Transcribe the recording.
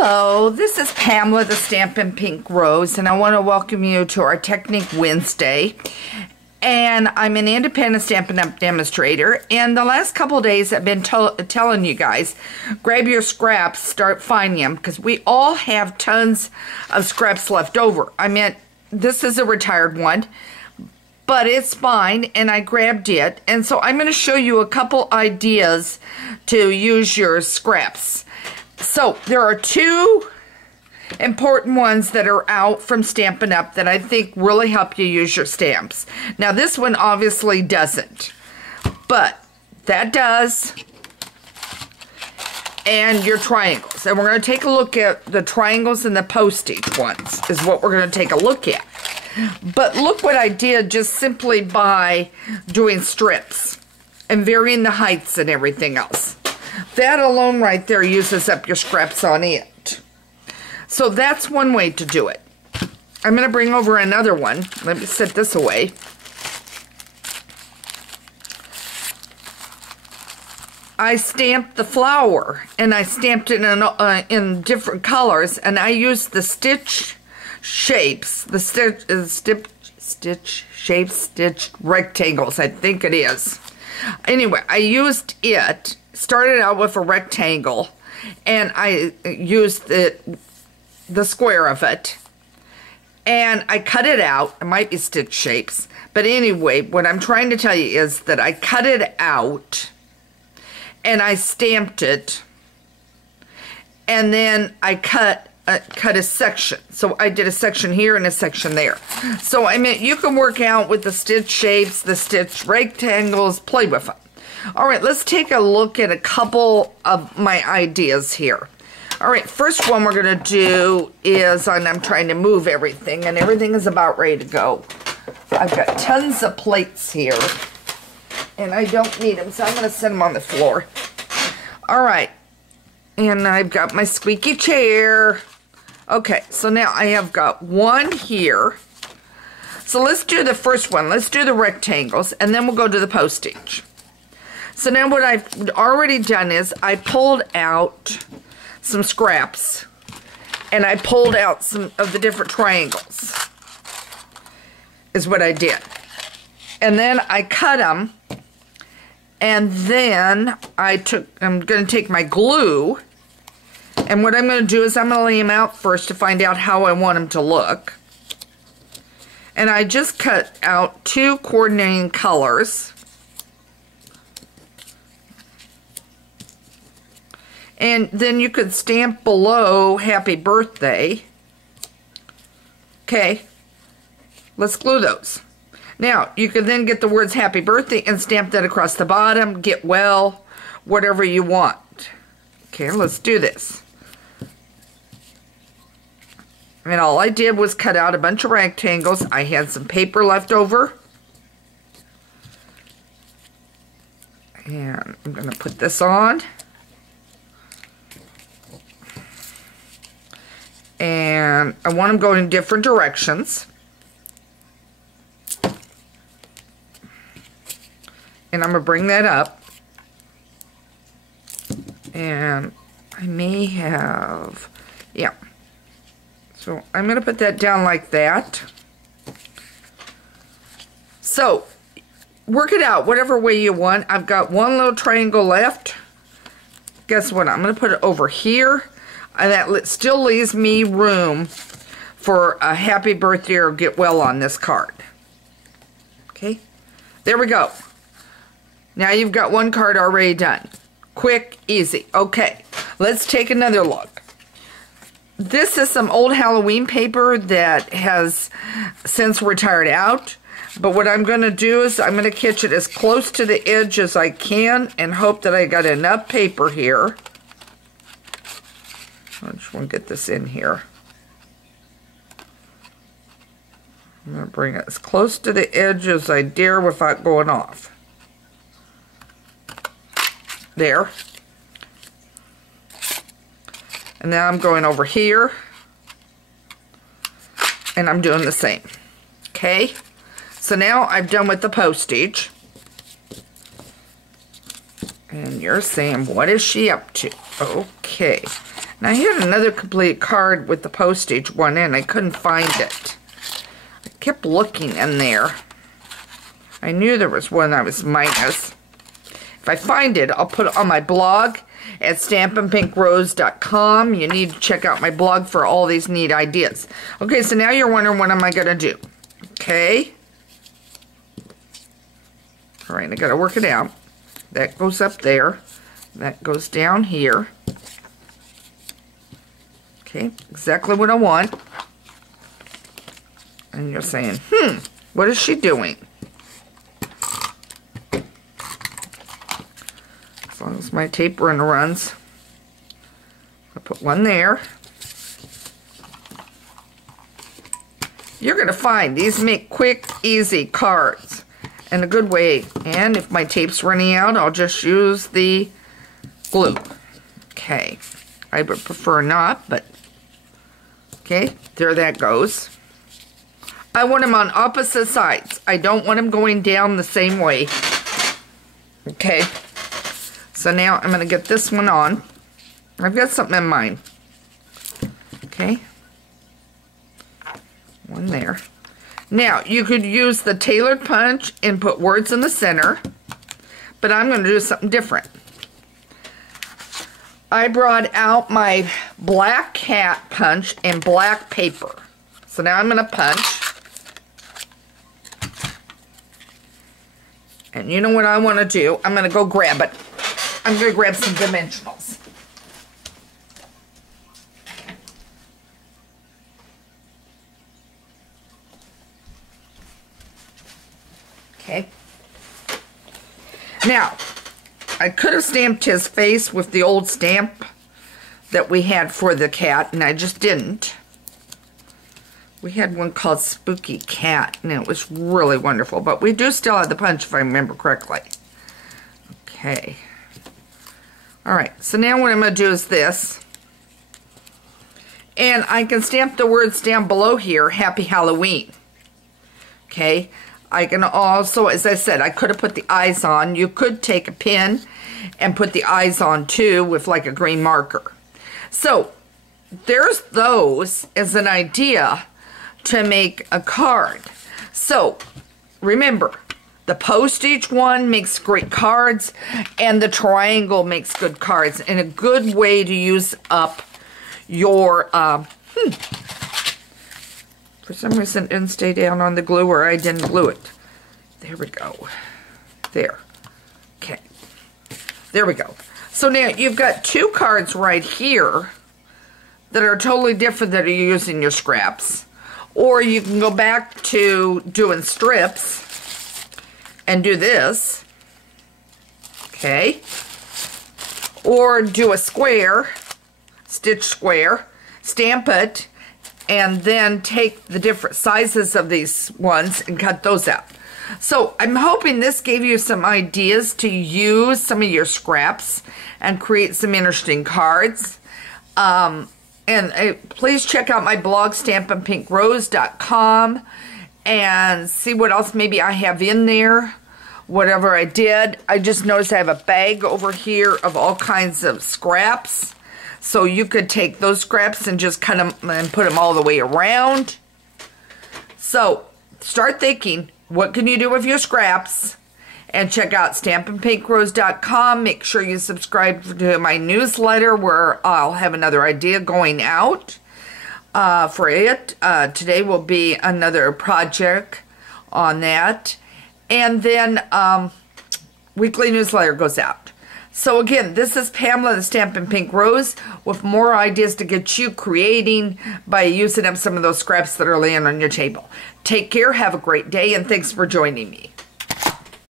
Hello, this is Pamela the Stampin' Pink Rose, and I want to welcome you to our Technique Wednesday. And I'm an independent Stampin' Up! Demonstrator, and the last couple of days I've been telling you guys, grab your scraps, start finding them, because we all have tons of scraps left over. I mean, this is a retired one, but it's fine, and I grabbed it. And so I'm going to show you a couple ideas to use your scraps. So there are two important ones that are out from Stampin' Up! That I think really help you use your stamps. Now this one obviously doesn't, but that does, and your triangles. And we're going to take a look at the triangles and the postage ones is what we're going to take a look at. But look what I did just simply by doing strips and varying the heights and everything else. That alone right there uses up your scraps on it. So that's one way to do it. I'm going to bring over another one. Let me set this away. I stamped the flower, and I stamped it in different colors, and I used the stitch shapes, the stitched rectangles, I think it is. Anyway, I used it, started out with a rectangle, and I used the square of it, and I cut it out. It might be stitch shapes, but anyway, what I'm trying to tell you is that I cut it out, and I stamped it, and then I cut a section. So I did a section here and a section there. So I mean, you can work out with the stitch shapes, the stitch rectangles, play with them. All right, let's take a look at a couple of my ideas here. All right, first one we're going to do is, and I'm trying to move everything, and everything is about ready to go. I've got tons of plates here, and I don't need them, so I'm going to set them on the floor. All right, and I've got my squeaky chair. Okay, so now I have got one here. So let's do the first one. Let's do the rectangles, and then we'll go to the postage. So now what I've already done is I pulled out some scraps, and I pulled out some of the different triangles, is what I did. And then I cut them, and then I'm going to take my glue, and what I'm going to do is I'm going to lay them out first to find out how I want them to look. And I just cut out two coordinating colors. And then you could stamp below Happy Birthday. Okay, let's glue those. Now, you can then get the words Happy Birthday and stamp that across the bottom, get well, whatever you want. Okay, let's do this. And all I did was cut out a bunch of rectangles. I had some paper left over. And I'm going to put this on. And I want them going in different directions. And I'm going to bring that up. And I may have, yeah. So I'm going to put that down like that. So work it out whatever way you want. I've got one little triangle left. Guess what? I'm going to put it over here. And that still leaves me room for a happy birthday or get well on this card. Okay, there we go. Now you've got one card already done. Quick, easy. Okay, let's take another look. This is some old Halloween paper that has since retired out. But what I'm going to do is I'm going to catch it as close to the edge as I can and hope that I got enough paper here. I just want to get this in here. I'm going to bring it as close to the edge as I dare without going off. There. And now I'm going over here. And I'm doing the same. Okay? So now I've done with the postage. And you're saying, what is she up to? Okay. Now I had another complete card with the postage one in. I couldn't find it. I kept looking in there. I knew there was one I was minus. If I find it, I'll put it on my blog at stampandpinkrose.com. You need to check out my blog for all these neat ideas. Okay, so now you're wondering what am I going to do. Okay. All right, I got to work it out. That goes up there. That goes down here. Okay, exactly what I want. And you're saying, what is she doing? As long as my tape runner runs. I'll put one there. You're going to find these make quick, easy cards in a good way. And if my tape's running out, I'll just use the glue. Okay. I would prefer not, but okay, there that goes. I want them on opposite sides. I don't want them going down the same way. Okay. So now I'm going to get this one on. I've got something in mind. Okay. One there. Now, you could use the tailored punch and put words in the center, but I'm going to do something different. I brought out my black cat punch and black paper. So now I'm going to punch. And you know what I want to do? I'm going to go grab it. I'm going to grab some dimensionals. Okay. Now, I could have stamped his face with the old stamp that we had for the cat, and I just didn't. We had one called Spooky Cat, and it was really wonderful, but we do still have the punch if I remember correctly. Okay. Alright, so now what I'm going to do is this. And I can stamp the words down below here, Happy Halloween. Okay. I can also, as I said, I could have put the eyes on. You could take a pin and put the eyes on too with like a green marker. So, there's those as an idea to make a card. So, remember, the postage one makes great cards and the triangle makes good cards and a good way to use up your, for some reason it didn't stay down on the glue or I didn't glue it. There we go. There. Okay. There we go. So now you've got two cards right here that are totally different that are using your scraps. Or you can go back to doing strips and do this. Okay. Or do a square, stitch square, stamp it, and then take the different sizes of these ones and cut those out. So I'm hoping this gave you some ideas to use some of your scraps and create some interesting cards. Please check out my blog, stampandpinkrose.com, and see what else maybe I have in there. Whatever I did. I just noticed I have a bag over here of all kinds of scraps. So you could take those scraps and just cut them and put them all the way around. So start thinking, what can you do with your scraps? And check out stampandpinkrose.com. Make sure you subscribe to my newsletter where I'll have another idea going out for it. Today will be another project on that. And then weekly newsletter goes out. So again, this is Pamela, the Stampin' Pink Rose, with more ideas to get you creating by using up some of those scraps that are laying on your table. Take care, have a great day, and thanks for joining me.